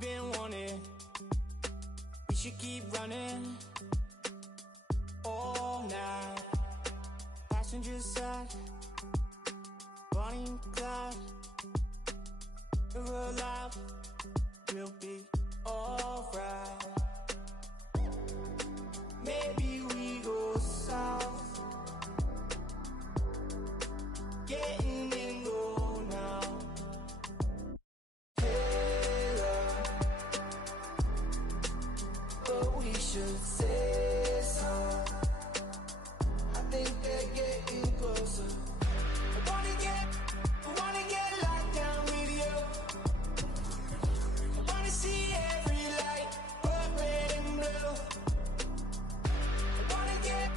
we've been wanting. We should keep running all night. Passenger side, Bonnie and Clyde. If we're alive, we'll be alright. Maybe we go south, getting in low now. Killer, but we should say so. I think they're getting closer. I wanna get locked down with you. I wanna see every light, but red and blue. I wanna get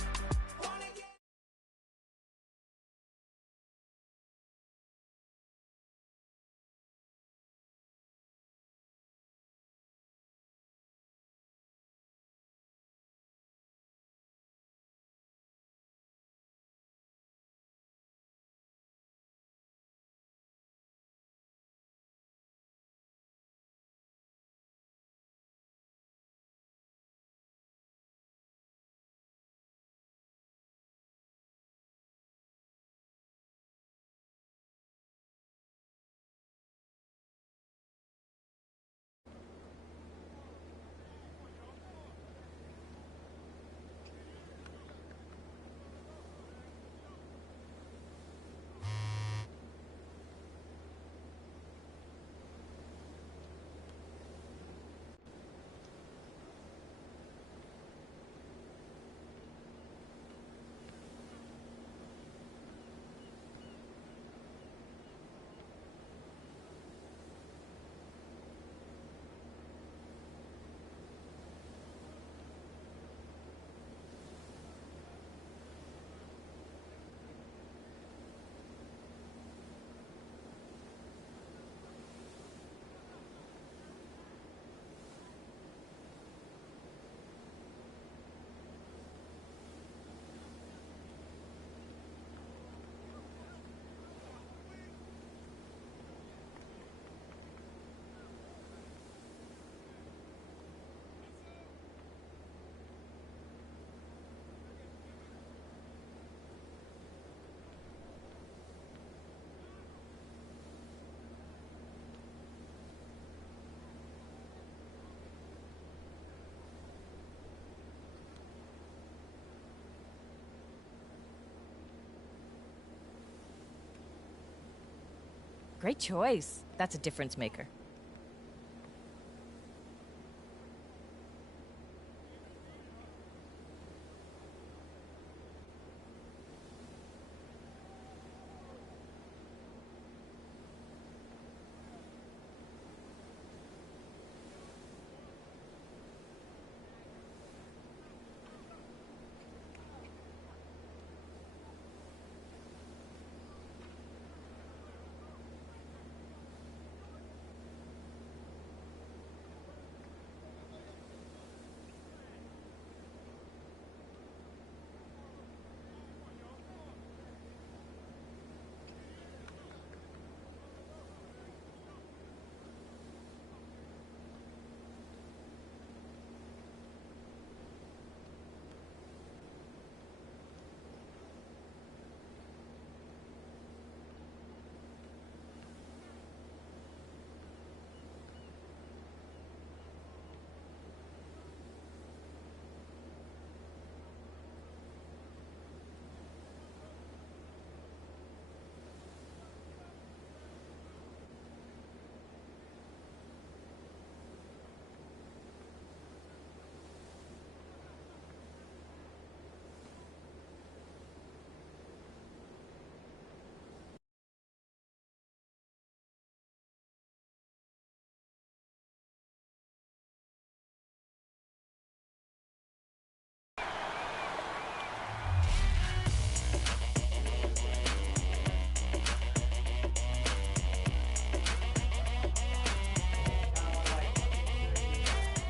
Great choice. That's a difference maker.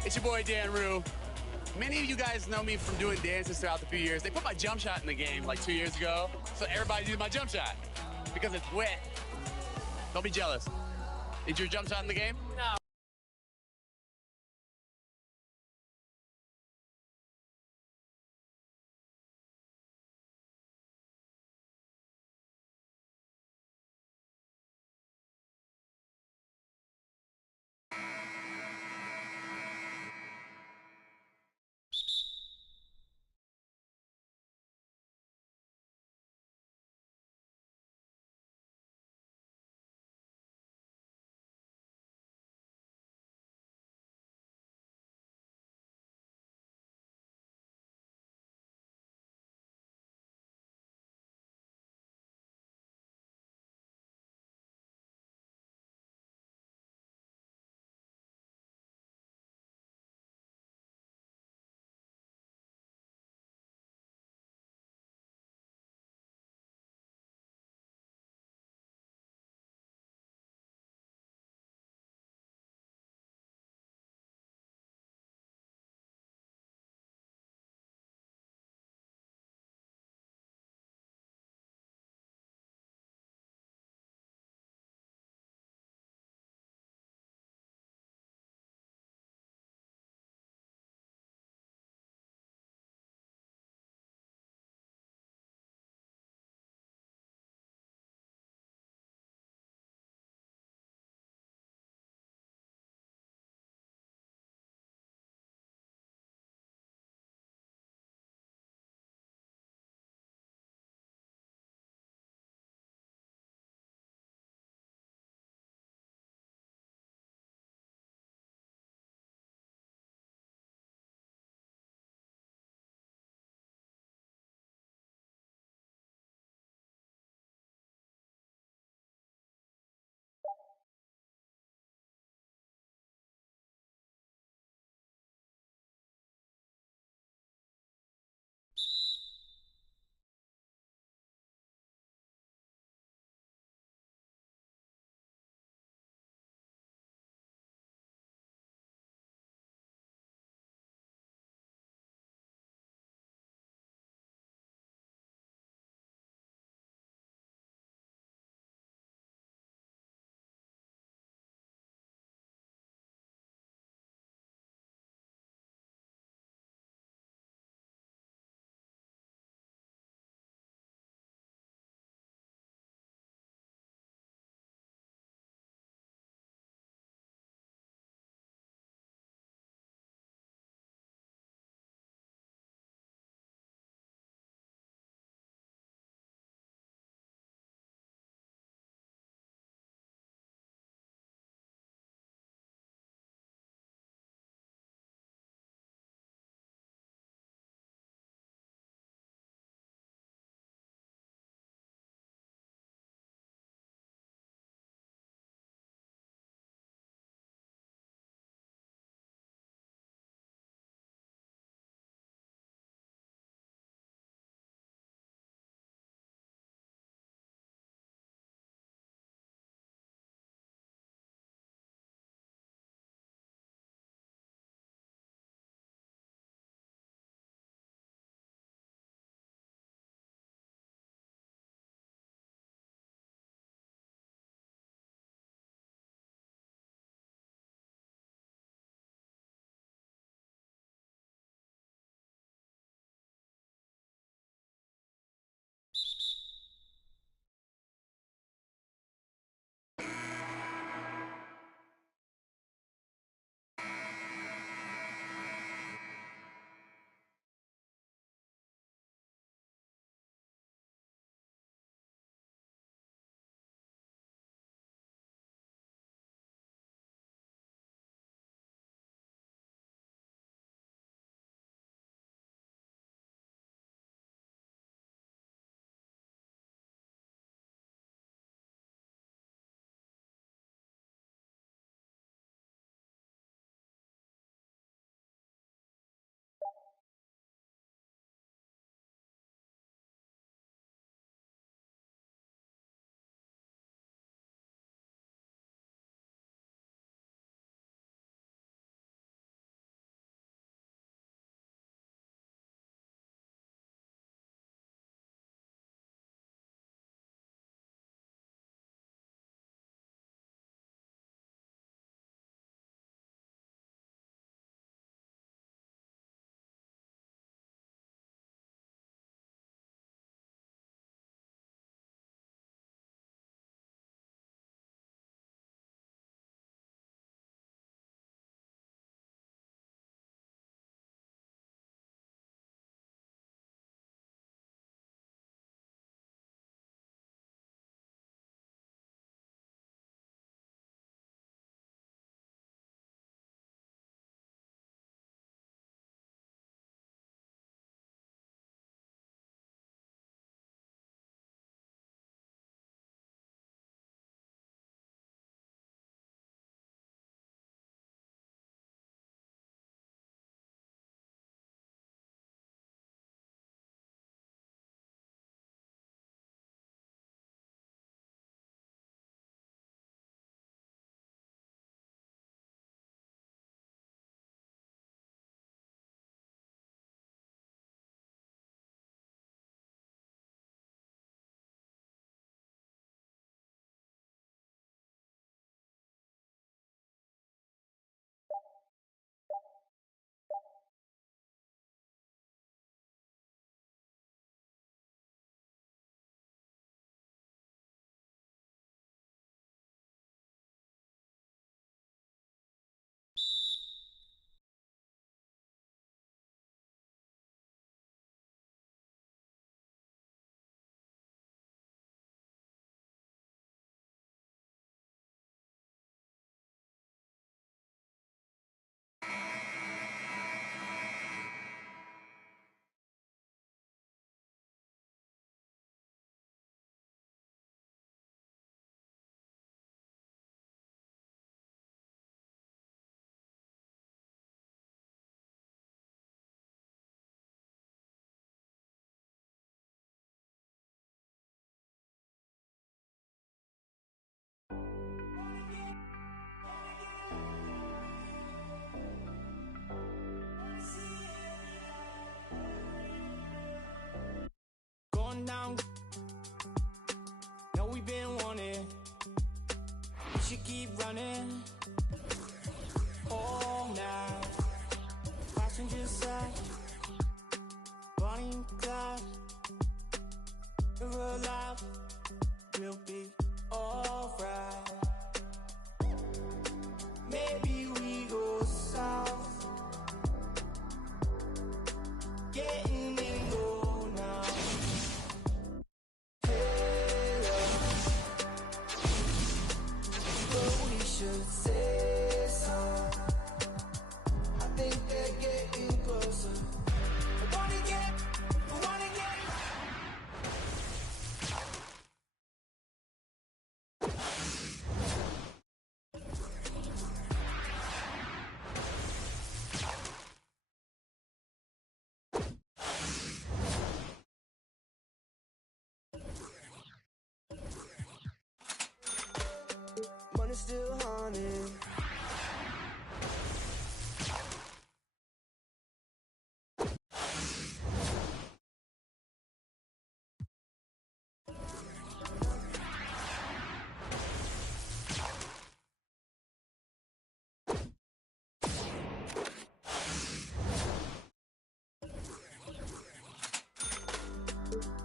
It's your boy, Dan Rue. Many of you guys know me from doing dances throughout the few years. They put my jump shot in the game like 2 years ago, so everybody uses my jump shot because it's wet. Don't be jealous. Is your jump shot in the game? No. should keep running all night. Passenger side, Bonnie and Clyde. We're alive, we'll be alright. Maybe we go south, getting in low now. Hey, but we should say so. I think they're getting closer. I wanna get. Money still haunted.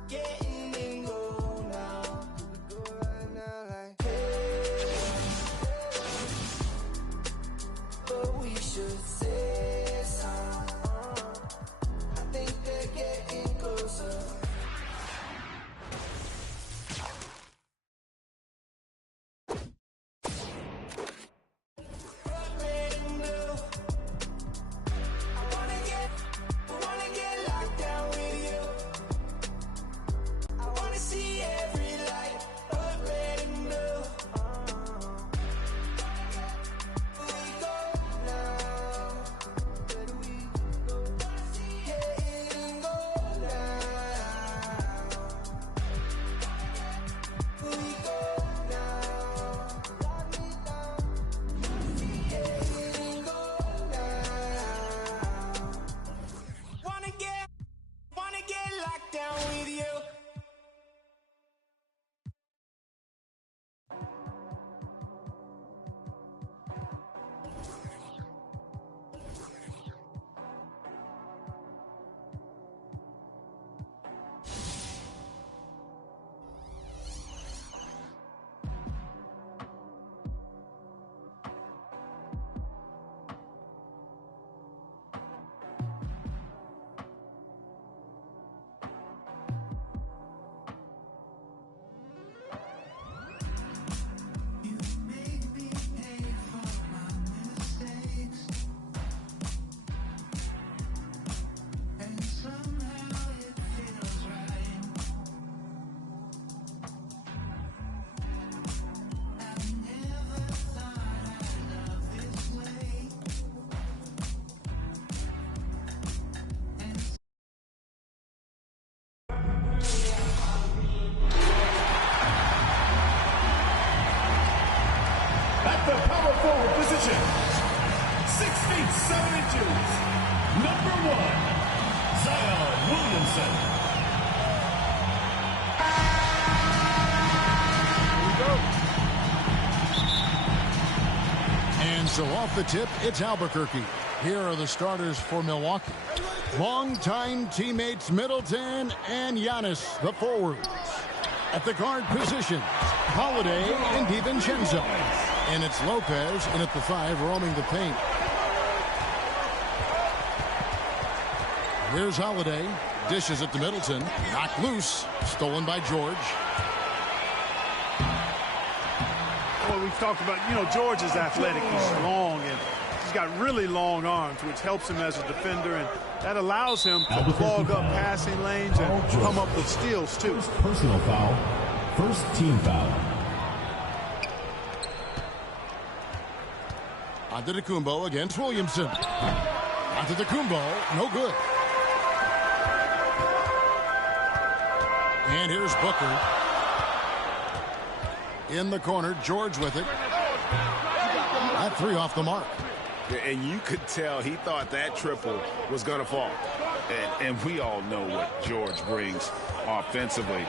Getting in low now. We go right now like hey, but we should say so. I think they're getting closer. Let 'em know. I wanna get locked down with you. I wanna see every light, but let 'em know. We go now. Where do we go? Yeah, and go now. We go now. Lock me down. Yeah, and go now. Wanna get locked down with you. At the power forward position, 6 feet 7 inches, number 1, Zion Williamson. And so off the tip, it's Albuquerque. Here are the starters for Milwaukee. Longtime teammates Middleton and Giannis, the forwards. At the guard positions, Holiday and DiVincenzo. And it's Lopez in at the 5, roaming the paint. Here's Holiday. Dishes it to Middleton. Knocked loose. Stolen by George. Well, we've talked about, George is athletic. He's long, and he's got really long arms, which helps him as a defender, and that allows him to clog up passing lanes and come up with steals, too. First personal foul. First team foul. Antetokounmpo against Williamson. Antetokounmpo, no good. And here's Booker. In the corner, George with it. That 3 off the mark. And you could tell he thought that triple was going to fall. And we all know what George brings offensively.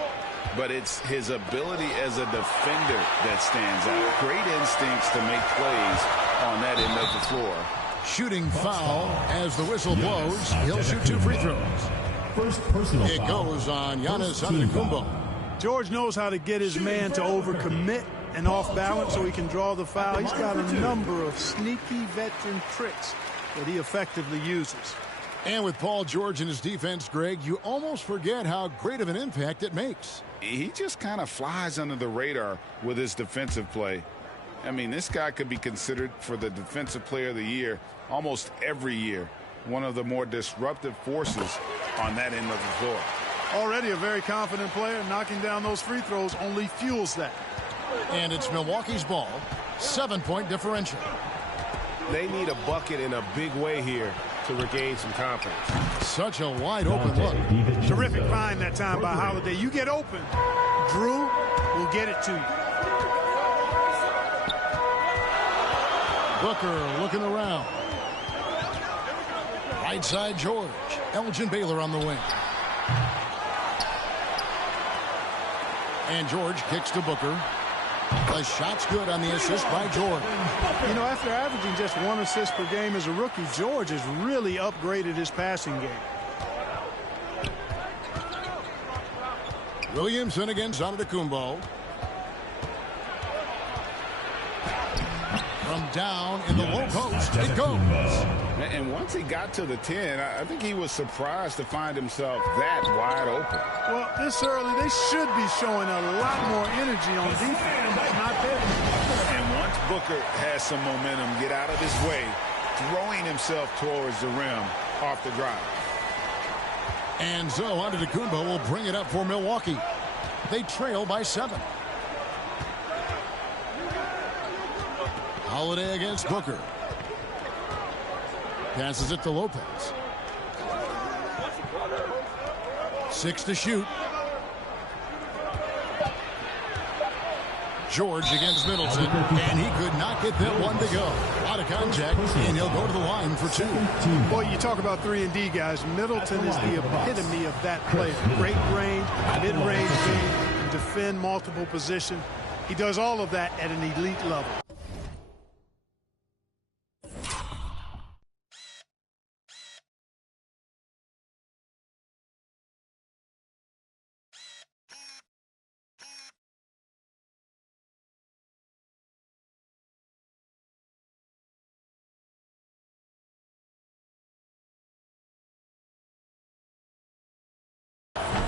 but it's his ability as a defender that stands out. Great instincts to make plays on that end of the floor. Shooting foul as the whistle blows. He'll shoot 2 free throws. First personal It foul. goes on Giannis Antetokounmpo. George knows how to get his man to overcommit and off balance so he can draw the foul. He's got a number of sneaky veteran tricks that he effectively uses. And with Paul George in his defense, Greg, you almost forget how great of an impact it makes. He just kind of flies under the radar with his defensive play. I mean, this guy could be considered for the Defensive Player of the Year almost every year. One of the more disruptive forces on that end of the floor. Already a very confident player. Knocking down those free throws only fuels that. And it's Milwaukee's ball. 7-point differential. They need a bucket in a big way here to regain some confidence. Such a wide open look. Terrific find that time by Holiday. You get open, Drew will get it to you. Booker looking around. Right side George. Elgin Baylor on the wing. And George kicks to Booker. The shot's good on the assist by George. You know, after averaging just 1 assist per game as a rookie, George has really upgraded his passing game. Williamson against Antetokounmpo. From down in the low post, it goes. And once he got to the 10, I think he was surprised to find himself that wide open. Well, this early, they should be showing a lot more energy on defense. Not there. And once Booker has some momentum, get out of his way, throwing himself towards the rim off the drive. And so Antetokounmpo will bring it up for Milwaukee. They trail by 7. Holiday against Booker. Passes it to Lopez. 6 to shoot. George against Middleton, and he could not get that one to go. Out of contact, and he'll go to the line for 2. Boy, you talk about 3-and-D guys. Middleton is the epitome of that player. Great range, mid-range game, can defend multiple positions. He does all of that at an elite level.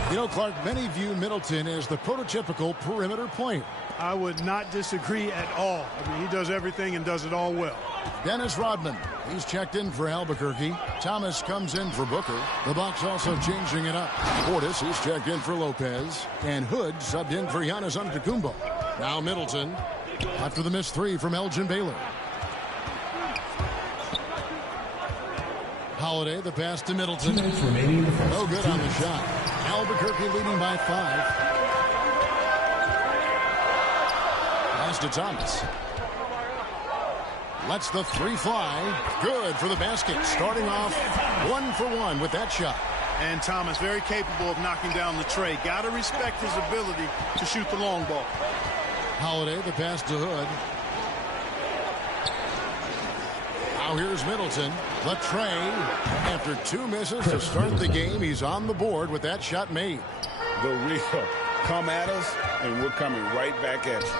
You know, Clark, many view Middleton as the prototypical perimeter player. I would not disagree at all. I mean, he does everything and does it all well. Dennis Rodman, he's checked in for Albuquerque. Thomas comes in for Booker. The Bucks also changing it up. Portis, he's checked in for Lopez. And Hood subbed in for Giannis Antetokounmpo. Now Middleton, after the missed 3 from Elgin Baylor. Holiday, the pass to Middleton. No good on the shot. Albuquerque leading by 5. Pass to Thomas. Lets the 3 fly. Good for the basket. Starting off 1 for 1 with that shot. And Thomas very capable of knocking down the tray. Got to respect his ability to shoot the long ball. Holiday, the pass to Hood. Now here's Middleton. The tray. After 2 misses to start the game, he's on the board with that shot made. The real come at us, and we're coming right back at you.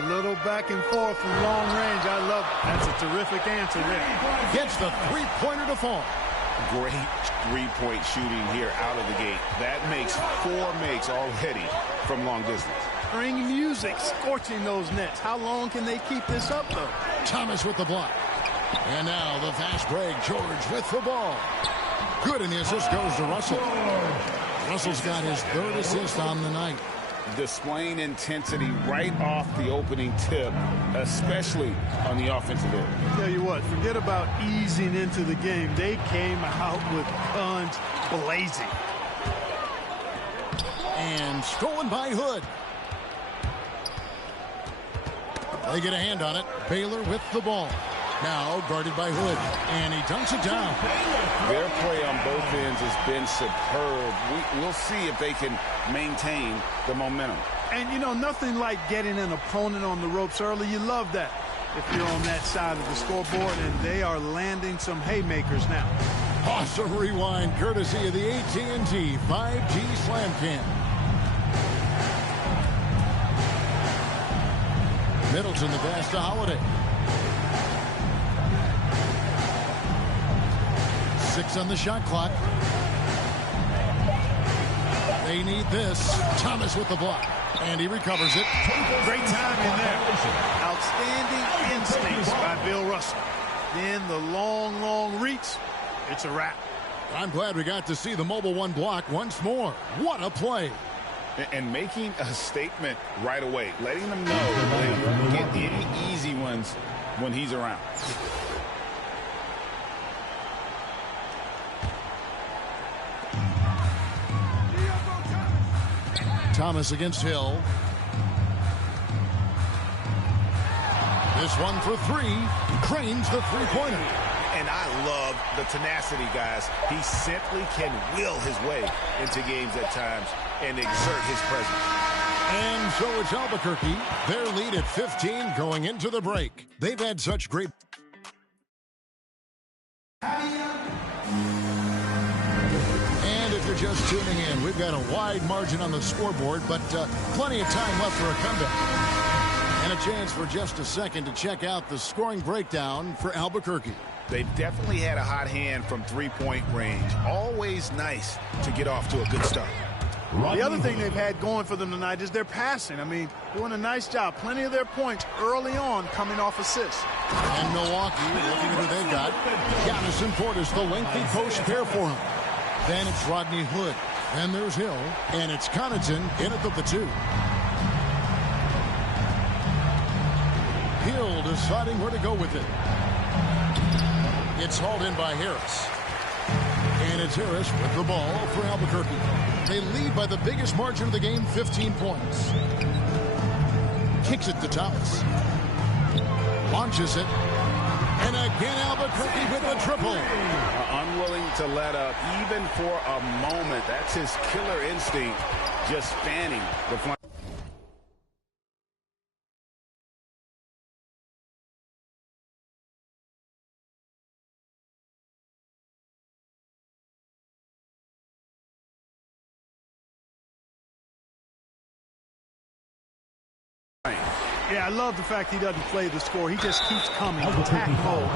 A little back and forth from long range. I love it. That's a terrific answer there. Gets the 3-pointer to fall. Great 3-point shooting here out of the gate. That makes 4 makes already from long distance. Bring music, scorching those nets. How long can they keep this up, though? Thomas with the block. And now the fast break. George with the ball. Good, and the assist goes to Russell. Russell's got his 3rd assist on the night. Displaying intensity right off the opening tip, especially on the offensive end. Tell you what, forget about easing into the game. They came out with guns blazing. And stolen by Hood. They get a hand on it. Baylor with the ball. Now guarded by Hood, and he dunks it down. Their play on both ends has been superb. We'll see if they can maintain the momentum. And, you know, nothing like getting an opponent on the ropes early. You love that if you're on that side of the scoreboard, and they are landing some haymakers now. Awesome rewind courtesy of the AT&T 5G Slam Cam. Middleton the pass to Holiday. 6 on the shot clock. They need this. Thomas with the block. And he recovers it. Great time in there. Outstanding instincts by Bill Russell. Then the long, long reach. It's a wrap. I'm glad we got to see the Mobile One block once more. What a play. And making a statement right away. Letting them know they won't get any easy ones when he's around. Thomas against Hill. This one for 3. Cranes the three-pointer. And I love the tenacity, guys. He simply can will his way into games at times and exert his presence. And so it's Albuquerque. Their lead at 15 going into the break. They've had such great... And if you're just tuning in, we've got a wide margin on the scoreboard, but plenty of time left for a comeback. And a chance for just a second to check out the scoring breakdown for Albuquerque. They've definitely had a hot hand from three-point range. Always nice to get off to a good start. The other thing they've had going for them tonight is their passing. I mean, doing a nice job. Plenty of their points early on coming off assists. And Milwaukee, looking at who they've got. Giannis and Portis, the lengthy post pair for him. Then it's Rodney Hood. Then there's Hill. And it's Connaughton in at the 2. Hill deciding where to go with it. It's hauled in by Harris. And it's Harris with the ball for Albuquerque. They lead by the biggest margin of the game, 15 points. Kicks it to Thomas. Launches it. And again, Albuquerque with a triple. Unwilling to let up even for a moment. That's his killer instinct, just fanning the flank. Yeah, I love the fact he doesn't play the score. He just keeps coming. Attack mode.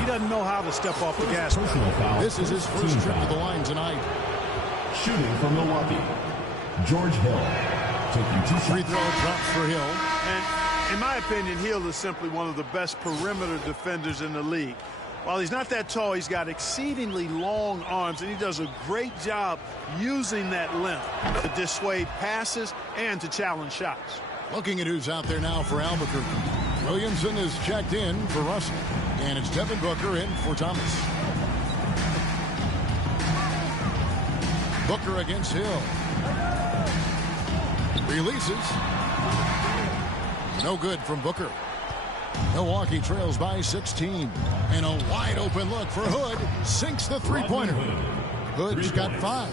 He doesn't know how to step off the gas pedal. This is his first trip to the line tonight. Shooting for Milwaukee, George Hill. Taking 2 shots. Free throw drops for Hill. And in my opinion, Hill is simply one of the best perimeter defenders in the league. While he's not that tall, he's got exceedingly long arms, and he does a great job using that length to dissuade passes and to challenge shots. Looking at who's out there now for Albuquerque. Williamson is checked in for Russell. And it's Devin Booker in for Thomas. Booker against Hill. Releases. No good from Booker. Milwaukee trails by 16. And a wide open look for Hood. Sinks the three-pointer. Hood's got 5.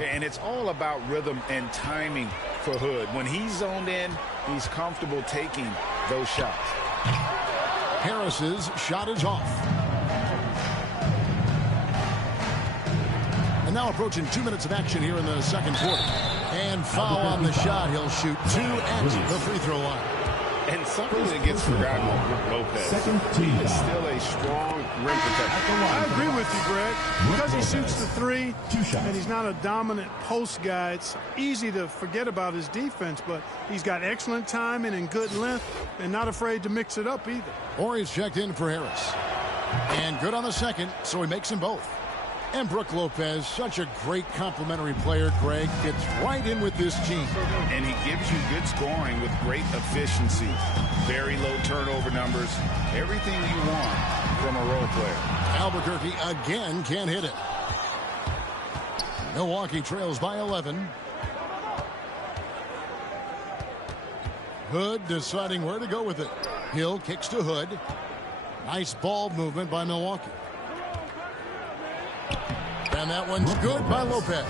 And it's all about rhythm and timing for Hood. When he's zoned in, he's comfortable taking those shots. Harris's shot is off. now approaching 2 minutes of action here in the second quarter. And foul on the shot. He'll shoot 2 at the free throw line. And something that gets forgotten with Lopez, he is still a strong rim protector. I agree with you, Greg. Because he shoots the three and he's not a dominant post guy, it's easy to forget about his defense, but he's got excellent timing and good length and not afraid to mix it up either. Horry's checked in for Harris. And good on the second, so he makes them both. And Brook Lopez, such a great complimentary player, Greg, fits right in with this team. And he gives you good scoring with great efficiency. Very low turnover numbers. Everything you want from a role player. Albuquerque again can't hit it. Milwaukee trails by 11. Hood deciding where to go with it. Hill kicks to Hood. Nice ball movement by Milwaukee. And that one's good by Lopez.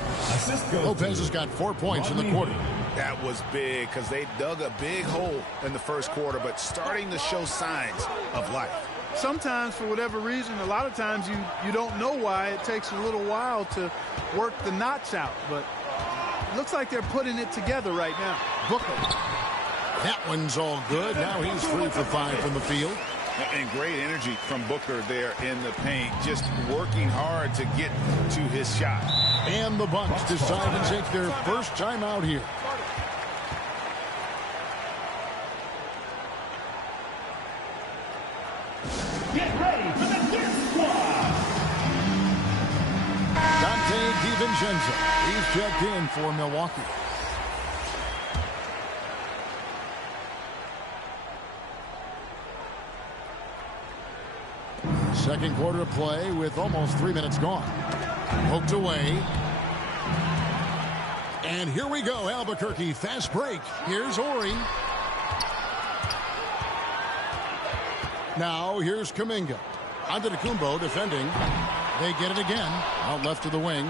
Lopez has got 4 points in the quarter. That was big because they dug a big hole in the first quarter, but starting to show signs of life. Sometimes, for whatever reason, a lot of times you don't know why. It takes a little while to work the knots out, but it looks like they're putting it together right now. Booker. That one's all good. Now he's 3 for 5 from the field. And great energy from Booker there in the paint, just working hard to get to his shot. And the Bucks decide to take their first time out here. Get ready for the Dirt Squad. Dante DiVincenzo. He's checked in for Milwaukee. Second quarter of play with almost 3 minutes gone. Poked away. And here we go, Albuquerque. Fast break. Here's Horry. Now here's Kuminga. Antetokounmpo defending. They get it again. Out left to the wing.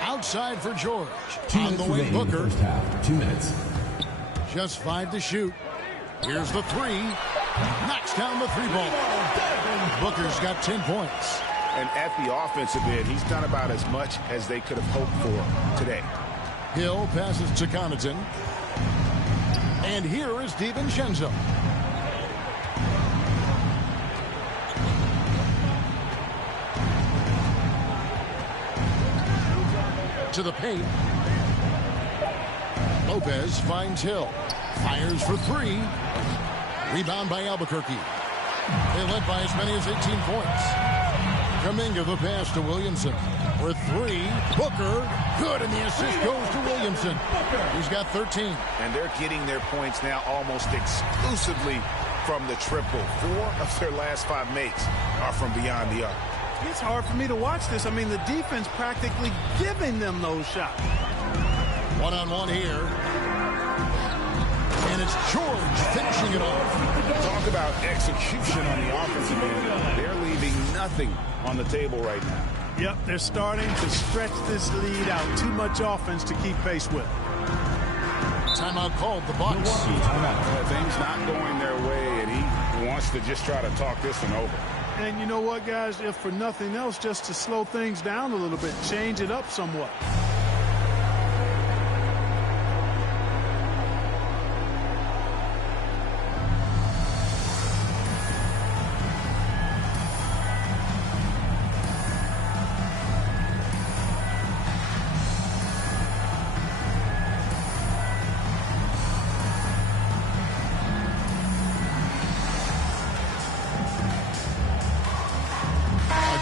Outside for George. On the way, Booker. 2 minutes. Just 5 to shoot. Here's the three. Knocks down the 3 ball. Booker's got 10 points. And at the offensive end, he's done about as much as they could have hoped for today. Hill passes to Connaughton. And here is DiVincenzo. To the paint. Lopez finds Hill. Fires for 3. Rebound by Albuquerque. They led by as many as 18 points. Kuminga the pass to Williamson. For 3. Booker. Good, and the assist goes to Williamson. He's got 13. And they're getting their points now almost exclusively from the triple. 4 of their last 5 makes are from beyond the arc. It's hard for me to watch this. I mean, the defense practically giving them those shots. One-on-one here. And it's George finishing it off. Talk about execution on the offensive end. They're leaving nothing on the table right now. Yep, they're starting to stretch this lead out. Too much offense to keep pace with. Timeout called, the Bucks. Things not going their way, and he wants to just try to talk this one over. And you know what, guys? If for nothing else, just to slow things down a little bit, change it up somewhat.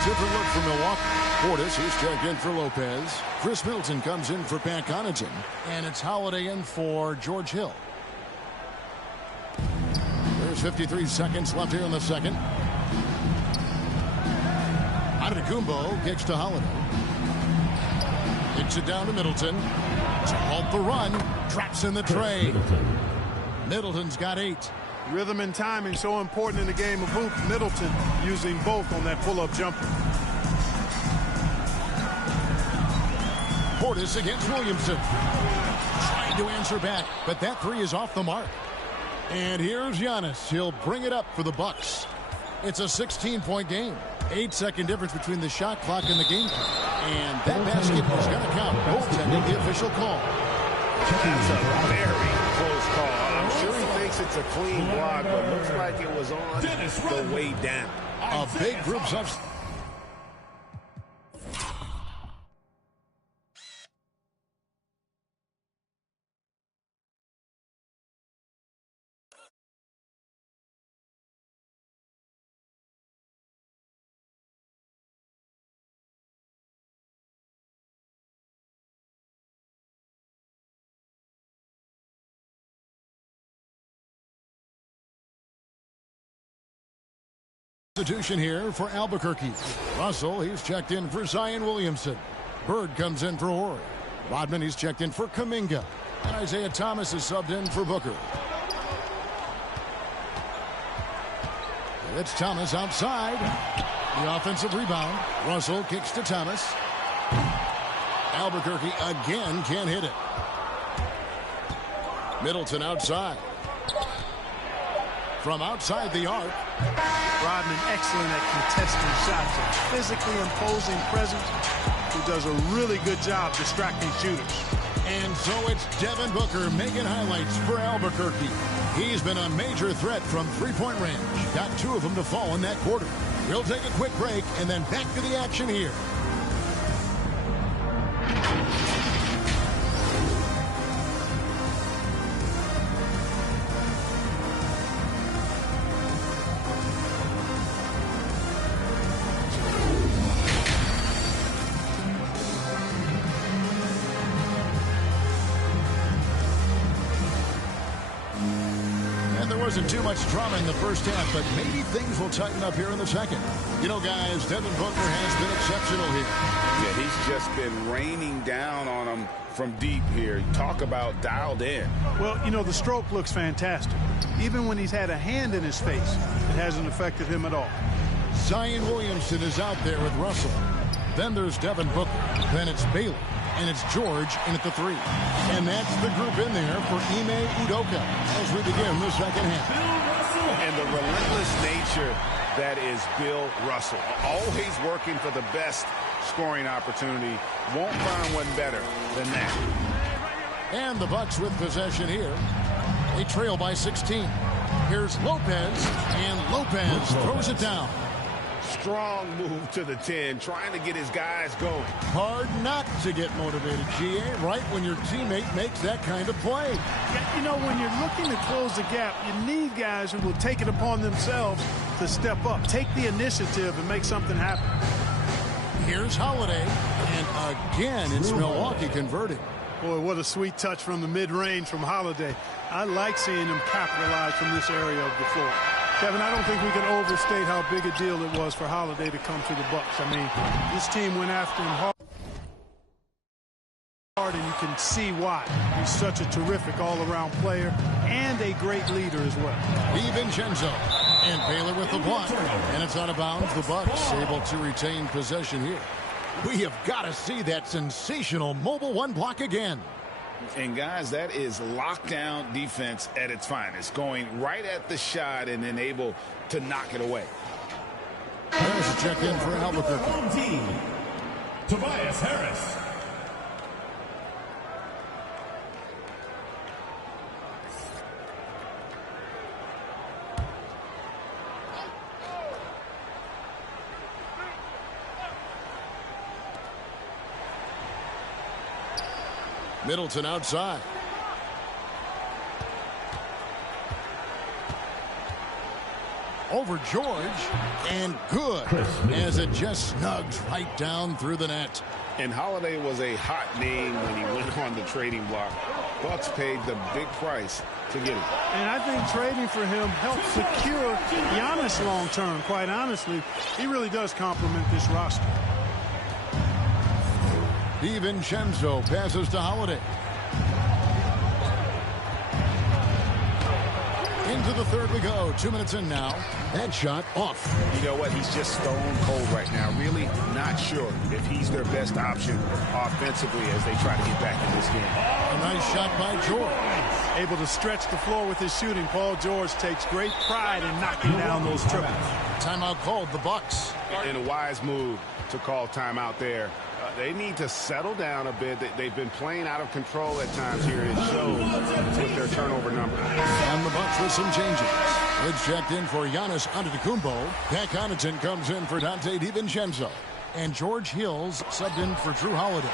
Different look for Milwaukee. Portis, who's checked in for Lopez. Chris Middleton comes in for Pat Connaughton. And it's Holiday in for George Hill. There's 53 seconds left here in the second. Antetokounmpo kicks to Holiday. Kicks it down to Middleton. To halt the run. Traps in the tray. Middleton's got 8. Rhythm and timing so important in the game of hoop. Middleton using both on that pull-up jumper. Portis against Williamson. Trying to answer back, but that 3 is off the mark. And here's Giannis. He'll bring it up for the Bucks. It's a 16-point game. 8-second difference between the shot clock and the game clock. And that basket is going to count. Goaltending, the official call. That's a very close call. I'm sure he thinks it's a clean block, but looks like it was on the way down. A big group substitution. Substitution here for Albuquerque. Russell, he's checked in for Zion Williamson. Bird comes in for Horry. Rodman, he's checked in for Kuminga. And Isaiah Thomas is subbed in for Booker. It's Thomas outside. The offensive rebound. Russell kicks to Thomas. Albuquerque again can't hit it. Middleton outside. From outside the arc. Rodman excellent at contesting shots. A physically imposing presence who does a really good job distracting shooters. And so it's Devin Booker making highlights for Albuquerque. He's been a major threat from three-point range. Got 2 of them to fall in that quarter. We'll take a quick break and then back to the action here. Wasn't too much drama in the first half, but maybe things will tighten up here in the second. You know, guys, Devin Booker has been exceptional here. Yeah, he's just been raining down on them from deep here. Talk about dialed in. Well, you know, the stroke looks fantastic. Even when he's had a hand in his face, it hasn't affected him at all. Zion Williamson is out there with Russell. Then there's Devin Booker. Then it's Baylor. And it's George in at the 3. And that's the group in there for Ime Udoka as we begin the second half. And the relentless nature that is Bill Russell. Always working for the best scoring opportunity. Won't find one better than that. And the Bucks with possession here. They trail by 16. Here's Lopez. And Lopez throws it down. Strong move to the 10, trying to get his guys going. Hard not to get motivated, GA, right when your teammate makes that kind of play. Yeah, you know, when you're looking to close the gap, you need guys who will take it upon themselves to step up, take the initiative, and make something happen. Here's Holiday, and again, it's Milwaukee converting. Boy, what a sweet touch from the mid-range from Holiday. I like seeing him capitalize from this area of the floor. Kevin, I don't think we can overstate how big a deal it was for Holiday to come to the Bucks. I mean, this team went after him hard, and you can see why. He's such a terrific all-around player and a great leader as well. DiVincenzo and Baylor with the block. And it's out of bounds. The Bucks able to retain possession here. We have got to see that sensational mobile 1 block again. And, guys, that is lockdown defense at its finest. Going right at the shot and then able to knock it away. There's a check in for Albuquerque. Team, Tobias Harris. Middleton outside. Over George, and good as it just snugs right down through the net. And Holiday was a hot name when he went on the trading block. Bucks paid the big price to get him. And I think trading for him helps secure Giannis long term. Quite honestly, he really does complement this roster. DiVincenzo passes to Holiday. Into the third we go. 2 minutes in now. That shot off. You know what? He's just stone cold right now. Really not sure if he's their best option offensively as they try to get back in this game. A nice shot by George. Able to stretch the floor with his shooting. Paul George takes great pride in knocking down those triples. Timeout called the Bucks. And a wise move to call timeout there. They need to settle down a bit. They've been playing out of control at times here, and it shows with their turnover numbers. And the Bucks with some changes. It's checked in for Giannis Antetokounmpo. Pat Connaughton comes in for Dante DiVincenzo. And George Hill's subbed in for Drew Holiday.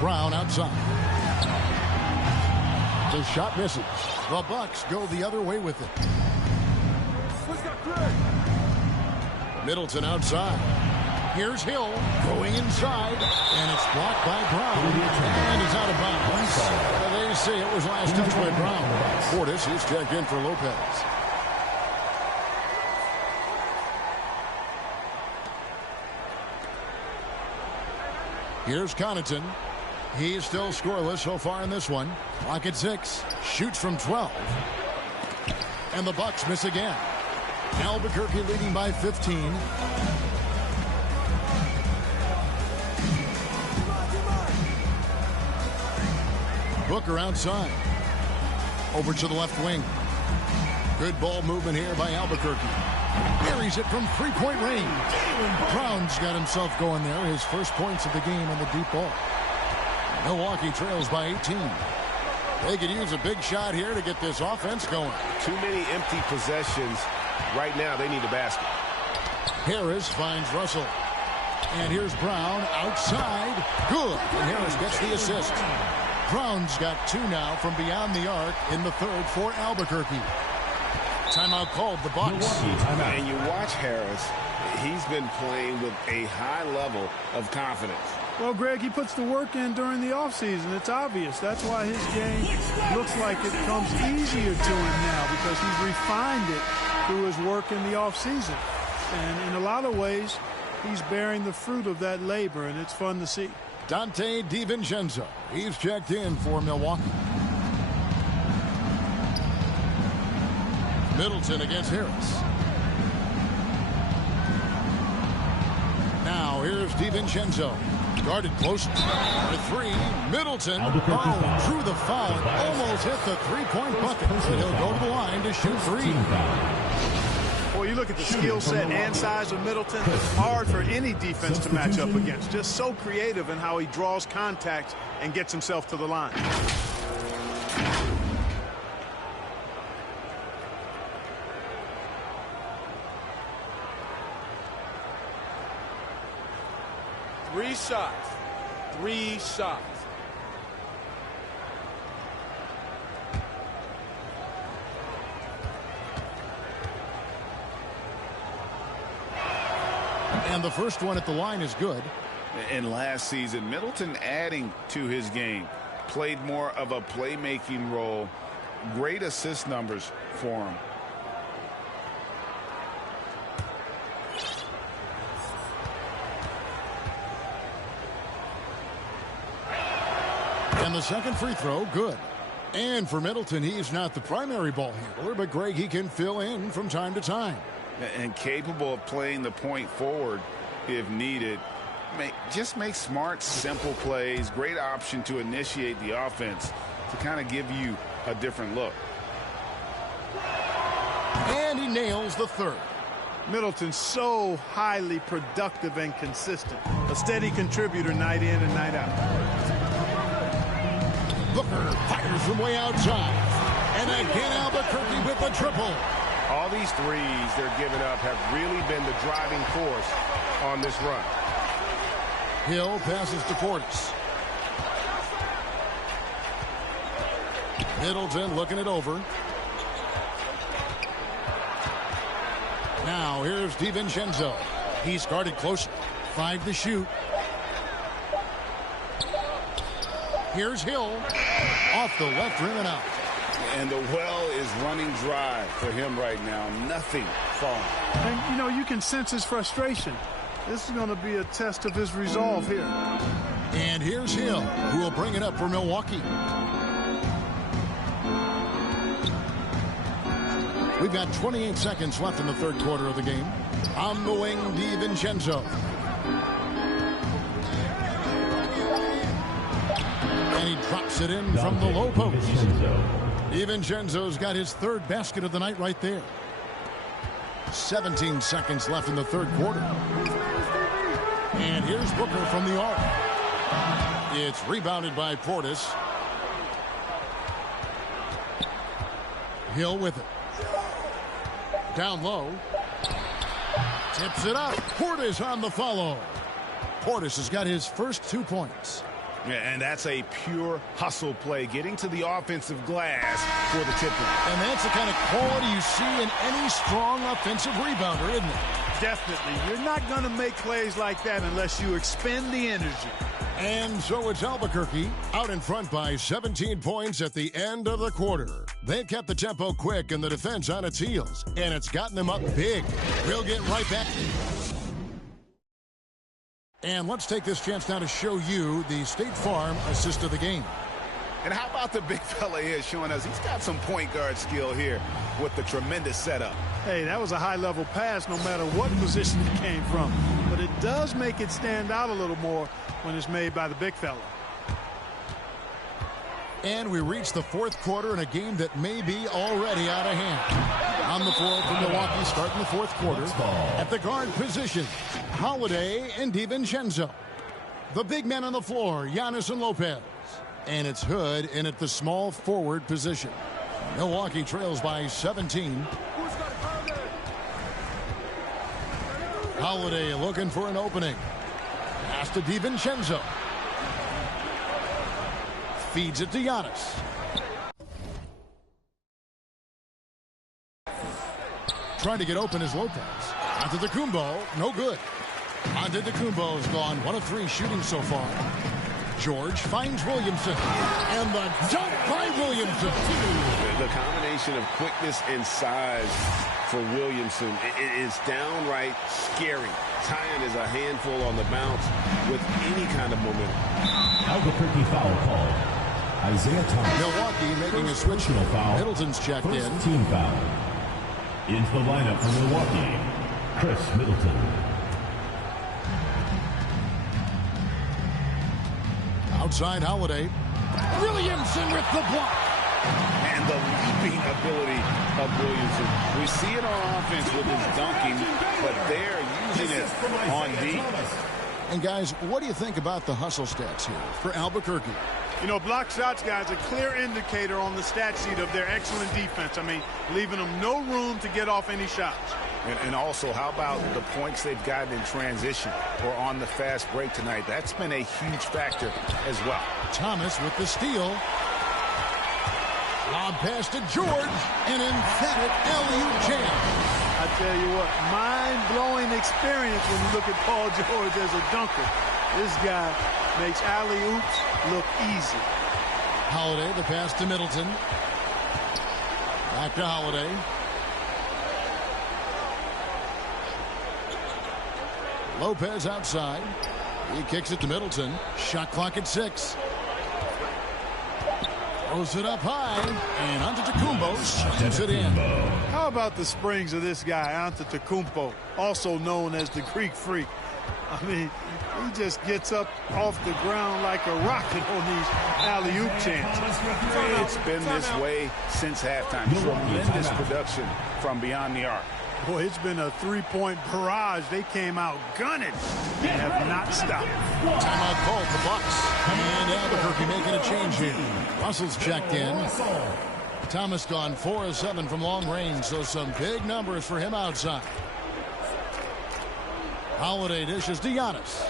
Brown outside. The shot misses. The Bucks go the other way with it. Middleton outside. Here's Hill going inside, and it's blocked by Brown, and it's out of bounds. They say it was last touched by Brown. Portis is checked in for Lopez. Here's Connaughton. He's still scoreless so far in this one. Clock at 6. Shoots from 12. And the Bucks miss again. Albuquerque leading by 15. Booker outside. Over to the left wing. Good ball movement here by Albuquerque. Buries it from three-point range. Brown's got himself going there. His first points of the game on the deep ball. Milwaukee trails by 18. They could use a big shot here to get this offense going. Too many empty possessions. Right now, they need a basket. Harris finds Russell. And here's Brown outside. Good. And Harris gets the assist. Brown's got 2 now from beyond the arc in the third for Albuquerque. Timeout called the Bucks. And you watch Harris. He's been playing with a high level of confidence. Well, Greg, he puts the work in during the offseason. It's obvious. That's why his game looks like it comes easier to him now, because he's refined it through his work in the offseason. And in a lot of ways, he's bearing the fruit of that labor, and it's fun to see. Dante DiVincenzo. He's checked in for Milwaukee. Middleton against Harris. Now here's DiVincenzo. Guarded close for 3. Middleton drew the foul. Almost hit the three-point bucket. So he'll go to the line to shoot 3. Well, you look at the skill set and size of Middleton. Hard for any defense to match up against. Just so creative in how he draws contact and gets himself to the line. Three shots. And the first one at the line is good. And last season, Middleton adding to his game. Played more of a playmaking role. Great assist numbers for him. And the second free throw, good. And for Middleton, he's not the primary ball handler, but Greg, he can fill in from time to time. And capable of playing the point forward if needed. Just make smart, simple plays. Great option to initiate the offense to kind of give you a different look. And he nails the third. Middleton's so highly productive and consistent. A steady contributor night in and night out. Booker fires from way outside. And again, Albuquerque with the triple. All these threes they're giving up have really been the driving force on this run. Hill passes to Portis. Middleton looking it over. Now here's DiVincenzo. He's guarded close. 5 to shoot. Here's Hill. Off the left rim and out. And the well is running dry for him right now. Nothing falling. And, you know, you can sense his frustration. This is going to be a test of his resolve here. And here's Hill, who will bring it up for Milwaukee. We've got 28 seconds left in the third quarter of the game. On the wing, DiVincenzo. And he drops it in from the low post. DiVincenzo's got his third basket of the night right there. 17 seconds left in the third quarter. And here's Booker from the arc. It's rebounded by Portis. Hill with it. Down low. Tips it up. Portis on the follow. Portis has got his first 2 points. Yeah, and that's a pure hustle play, getting to the offensive glass for the tip-in. And that's the kind of quality you see in any strong offensive rebounder, isn't it? Definitely. You're not going to make plays like that unless you expend the energy. And so it's Albuquerque out in front by 17 points at the end of the quarter. They've kept the tempo quick and the defense on its heels, and it's gotten them up big. We'll get right back. And let's take this chance now to show you the State Farm assist of the game. And how about the big fella here showing us he's got some point guard skill here with the tremendous setup. Hey, that was a high-level pass no matter what position it came from. But it does make it stand out a little more when it's made by the big fella. And we reach the fourth quarter in a game that may be already out of hand. On the floor for Milwaukee starting the fourth quarter. At the guard position, Holiday and DiVincenzo. The big men on the floor, Giannis and Lopez. And it's Hood in at the small forward position. Milwaukee trails by 17. Holiday looking for an opening. Pass to DiVincenzo. Feeds it to Giannis. Trying to get open is Lopez. Antetokounmpo, no good. Antetokounmpo's gone 1 of 3 shooting so far. George finds Williamson. And the dunk by Williamson. The combination of quickness and size for Williamson is downright scary. Tyon is a handful on the bounce with any kind of momentum. Albuquerque foul call. Isaiah Thomas. Milwaukee making a switch. Foul. Middleton's checked in. Team foul. Into the lineup for Milwaukee, Chris Middleton. Outside Holiday. Williamson with the block. And the leaping ability of Williamson. We see it on offense with his dunking, but they're using it on D. And guys, what do you think about the hustle stats here for Albuquerque? You know, block shots, guys, a clear indicator on the stat sheet of their excellent defense. I mean, leaving them no room to get off any shots. And also, how about the points they've gotten in transition or on the fast break tonight? That's been a huge factor as well. Thomas with the steal. Lob pass to George. An emphatic alley-oop jam. I tell you what, mind-blowing experience when you look at Paul George as a dunker. This guy makes alley-oops look easy. Holiday, the pass to Middleton. Back to Holiday. Lopez outside. He kicks it to Middleton. Shot clock at 6. Throws it up high. And Antetokounmpo slams it in. How about the springs of this guy, Antetokounmpo, also known as the Greek Freak? I mean, he just gets up off the ground like a rocket on these alley-oop chances. It's been this way since halftime. Tremendous production from beyond the arc. Boy, it's been a three-point barrage. They came out gunning and have not stopped. Timeout called the Bucks. And Albuquerque making a change here. Russell's checked in. Thomas gone 4 of 7 from long range, so some big numbers for him outside. Holiday dishes to Giannis.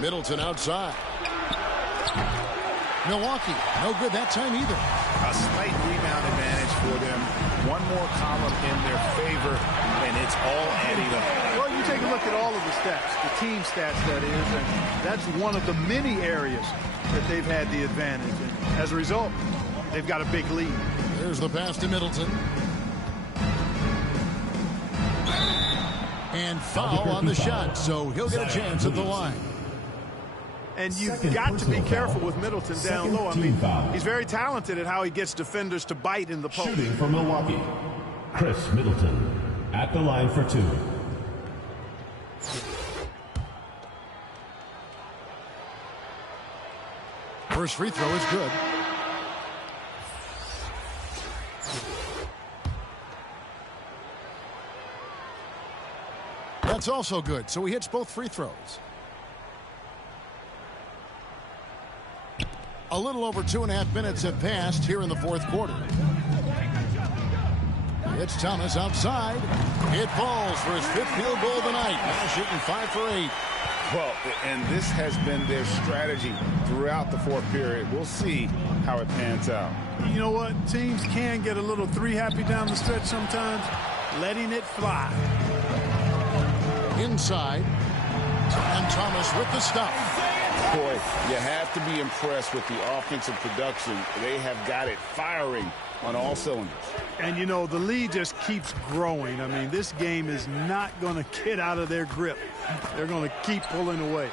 Middleton outside. Milwaukee, no good that time either. A slight rebound advantage for them. One more column in their favor, and it's all adding up. Well, you take a look at all of the stats, the team stats, that is, and that's one of the many areas that they've had the advantage. And as a result, they've got a big lead. There's the pass to Middleton. And foul on the shot, so he'll get a chance at the line. And you've got to be careful with Middleton down low. I mean, he's very talented at how he gets defenders to bite in the post. Shooting for Milwaukee, Chris Middleton at the line for 2. First free throw is good. That's also good, so he hits both free throws. A little over 2.5 minutes have passed here in the fourth quarter. It's Thomas outside. It falls for his 5th field goal of the night. Now shooting 5 for 8. Well, and this has been their strategy throughout the fourth period. We'll see how it pans out. You know what? Teams can get a little three-happy down the stretch sometimes. Letting it fly. Inside. And Thomas with the stuff. Boy, you have to be impressed with the offensive production. They have got it firing on all cylinders. And, you know, the lead just keeps growing. I mean, this game is not going to get out of their grip. They're going to keep pulling away.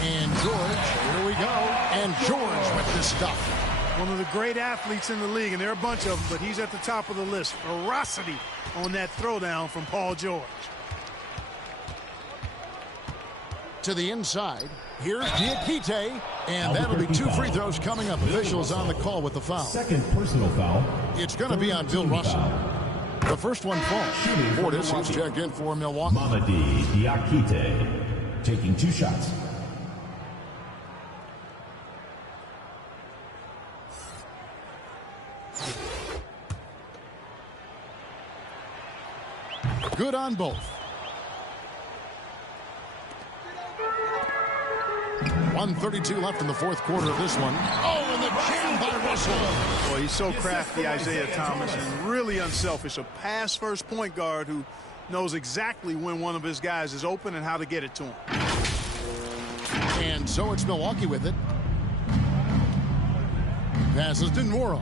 And George, here we go. And George with the stuff. One of the great athletes in the league, and there are a bunch of them, but he's at the top of the list. Ferocity on that throwdown from Paul George. To the inside. Here's Diakite, and that'll be 2 free throws coming up. Officials on the call with the foul. Second personal foul. It's going to be on Bill Russell. The first one falls. Portis, who's checked in for Milwaukee. Mamadi Diakite taking 2 shots. Good on both. 1:32 left in the fourth quarter of this one. Oh, and the jam by Russell. Boy, he's so crafty, Isaiah Thomas, and really unselfish. A pass-first point guard who knows exactly when one of his guys is open and how to get it to him. And so it's Milwaukee with it. Passes to Nwora.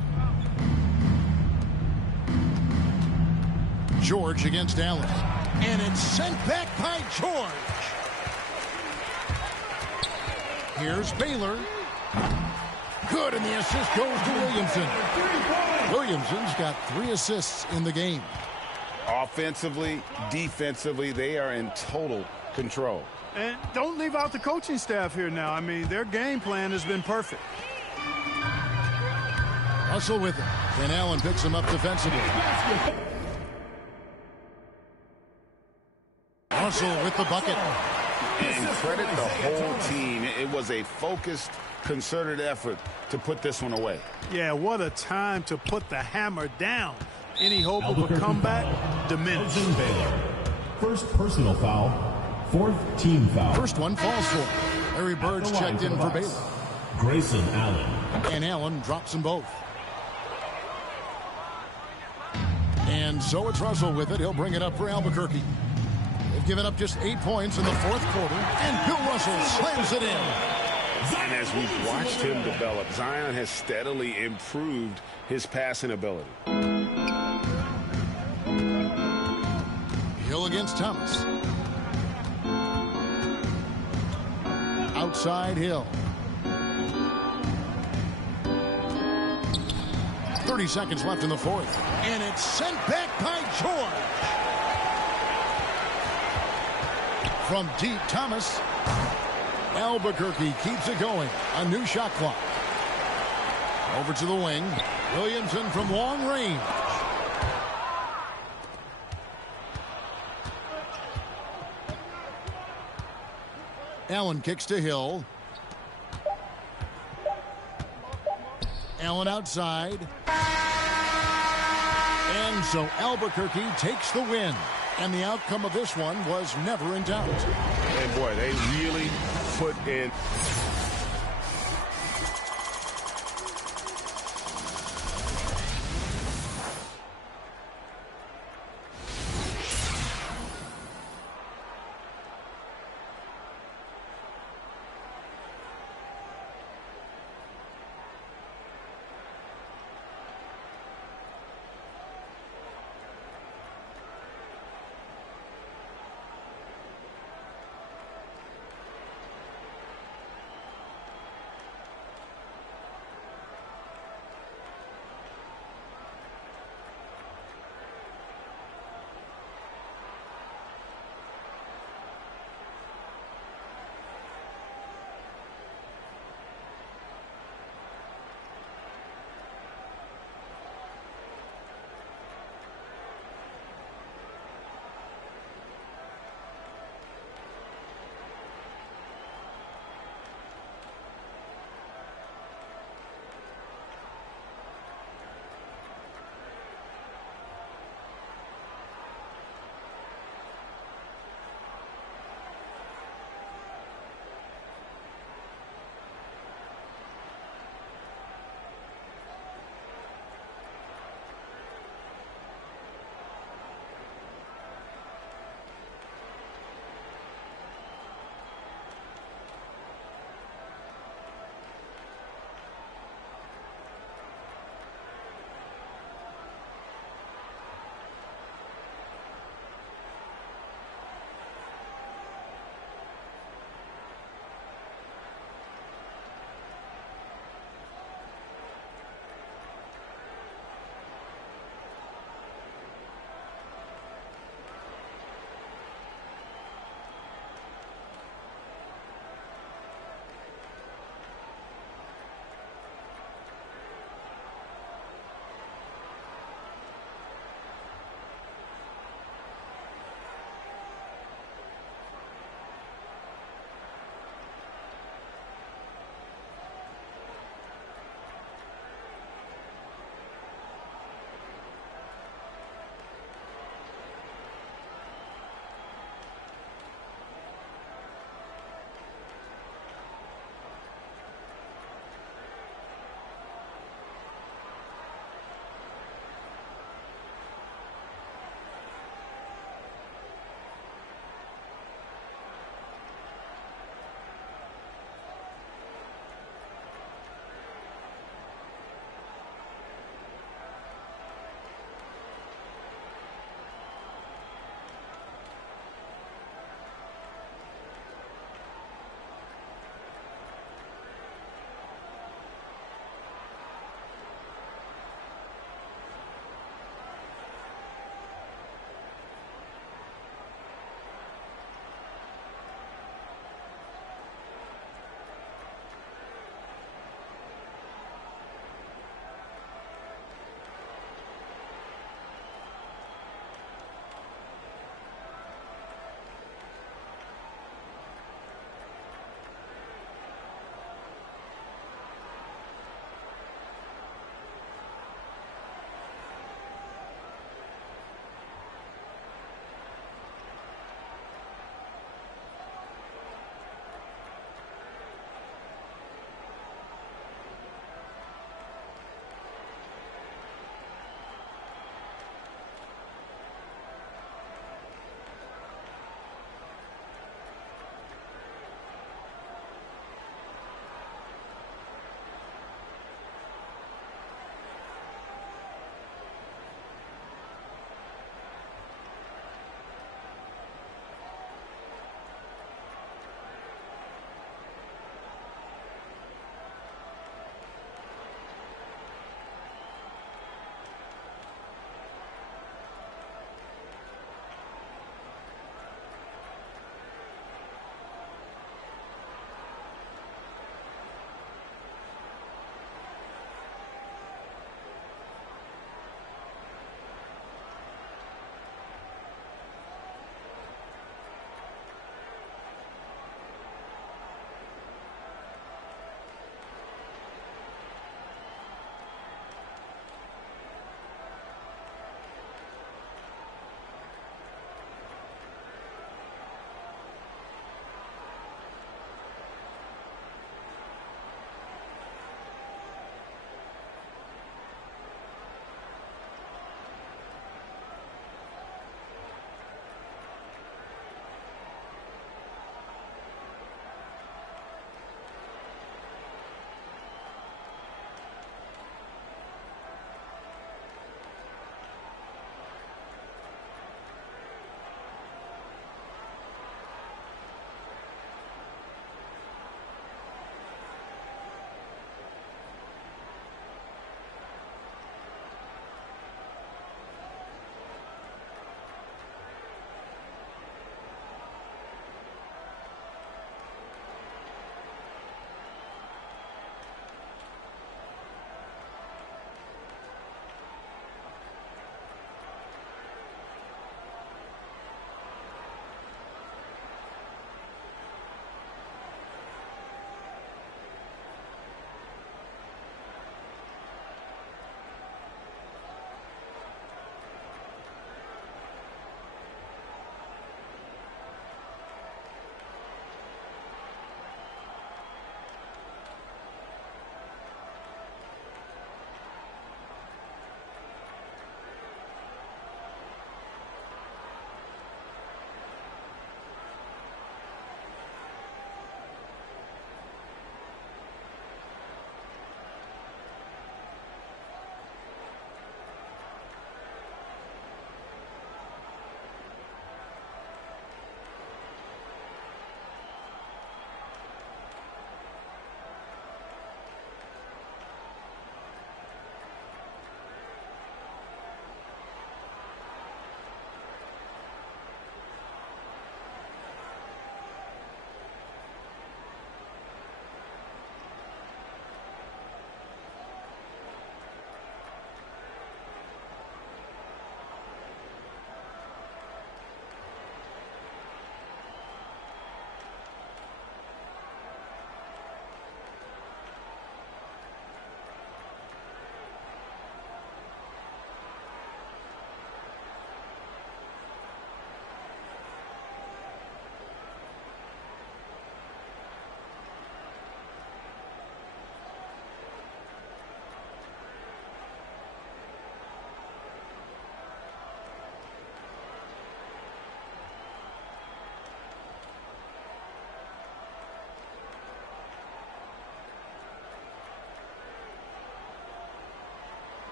George against Allen. And it's sent back by George. Here's Baylor. Good, and the assist goes to Williamson. Williamson's got 3 assists in the game. Offensively, defensively, they are in total control. And don't leave out the coaching staff here now. I mean, their game plan has been perfect. Russell with it. And Allen picks him up defensively. Russell with the bucket. And credit the whole team. It was a focused, concerted effort to put this one away. Yeah, what a time to put the hammer down. Any hope of a comeback diminished. First personal foul, 4th team foul. First one falls for him. Larry Bird's checked in for Baylor. Grayson Allen. And Allen drops them both. And so it's Russell with it. He'll bring it up for Albuquerque. They've given up just 8 points in the fourth quarter, and Bill Russell slams it in. And as we've watched him develop, Zion has steadily improved his passing ability. Hill against Thomas. Outside Hill. 30 seconds left in the fourth. And it's sent back by George. From deep, Thomas. Albuquerque keeps it going. A new shot clock. Over to the wing. Williamson from long range. Allen kicks to Hill. Allen outside. And so Albuquerque takes the win. And the outcome of this one was never in doubt. And boy, they really put in